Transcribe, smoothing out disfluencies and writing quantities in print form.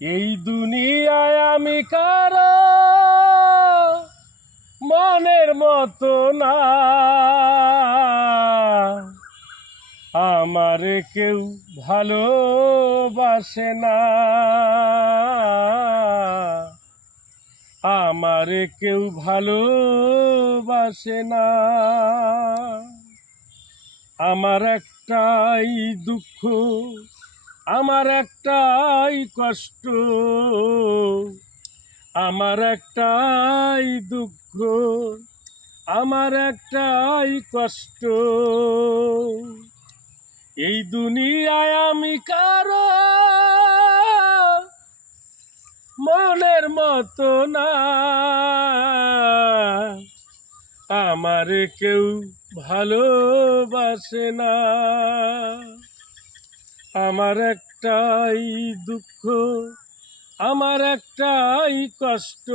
এই দুনিয়ায় আমি কারো মনের মতো না, আমারে কেউ ভালোবাসে না, আমারে কেউ ভালোবাসে না। আমার একটাই দুঃখ, আমার একটাই কষ্ট, আমার একটাই দুঃখ, আমার একটাই কষ্ট। এই দুনিয়ায় আমি কারো মনের মতো না, আমারে কেউ ভালোবাসে না। আমার একটাই দুঃখ, আমার একটাই কষ্ট,